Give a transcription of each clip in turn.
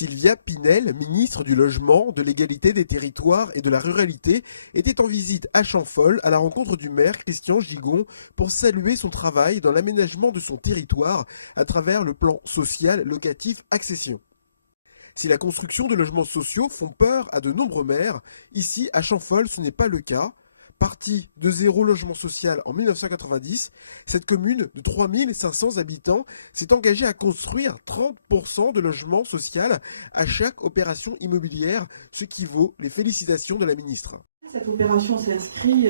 Sylvia Pinel, ministre du Logement, de l'Égalité des Territoires et de la Ruralité, était en visite à Champfol à la rencontre du maire Christian Gigon pour saluer son travail dans l'aménagement de son territoire à travers le plan social locatif Accession. Si la construction de logements sociaux font peur à de nombreux maires, ici à Champfol ce n'est pas le cas. Partie de zéro logement social en 1990, cette commune de 3500 habitants s'est engagée à construire 30% de logements sociaux à chaque opération immobilière, ce qui vaut les félicitations de la ministre. Cette opération s'inscrit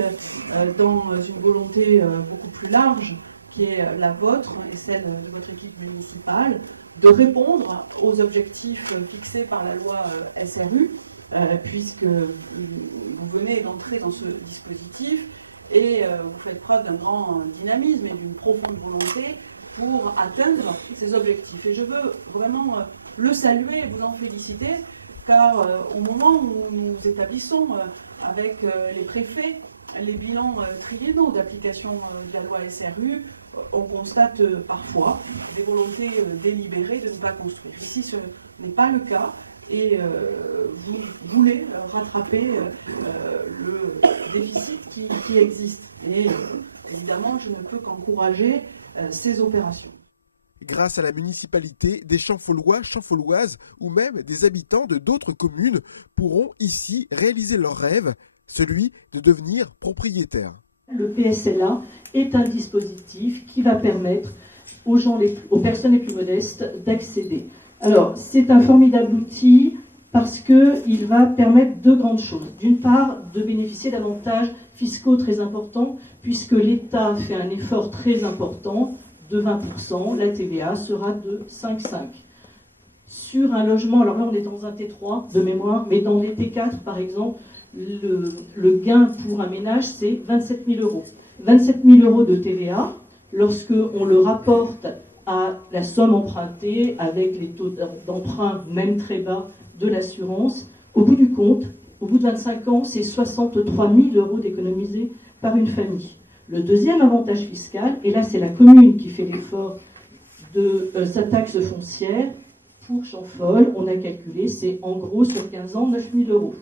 dans une volonté beaucoup plus large qui est la vôtre et celle de votre équipe municipale de répondre aux objectifs fixés par la loi SRU, puisque vous venez d'entrer dans ce dispositif et vous faites preuve d'un grand dynamisme et d'une profonde volonté pour atteindre ces objectifs. Et je veux vraiment le saluer et vous en féliciter, car au moment où nous établissons avec les préfets les bilans triennaux d'application de la loi SRU, on constate parfois des volontés délibérées de ne pas construire. Ici, ce n'est pas le cas. Et vous voulez rattraper le déficit qui existe. Et évidemment, je ne peux qu'encourager ces opérations. Grâce à la municipalité, des Champfolois, Champfoloises ou même des habitants de d'autres communes pourront ici réaliser leur rêve, celui de devenir propriétaire. Le PSLA est un dispositif qui va permettre aux personnes les plus modestes d'accéder. Alors, c'est un formidable outil parce qu'il va permettre deux grandes choses. D'une part, de bénéficier d'avantages fiscaux très importants, puisque l'État fait un effort très important de 20%, la TVA sera de 5,5%. Sur un logement, alors là on est dans un T3 de mémoire, mais dans les T4 par exemple, le gain pour un ménage c'est 27 000 euros. 27 000 euros de TVA, lorsque on le rapporte à la somme empruntée avec les taux d'emprunt même très bas de l'assurance, au bout du compte, au bout de 25 ans, c'est 63 000 euros d'économisés par une famille. Le deuxième avantage fiscal, et là c'est la commune qui fait l'effort de sa taxe foncière, pour Champfol, on a calculé, c'est en gros sur 15 ans 9 000 euros.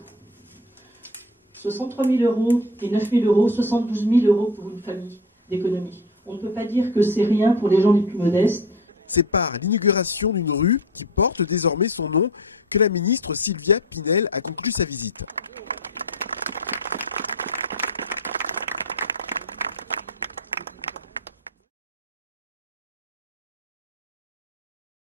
63 000 euros et 9 000 euros, 72 000 euros pour une famille d'économie. On ne peut pas dire que c'est rien pour les gens les plus modestes. C'est par l'inauguration d'une rue qui porte désormais son nom que la ministre Sylvia Pinel a conclu sa visite.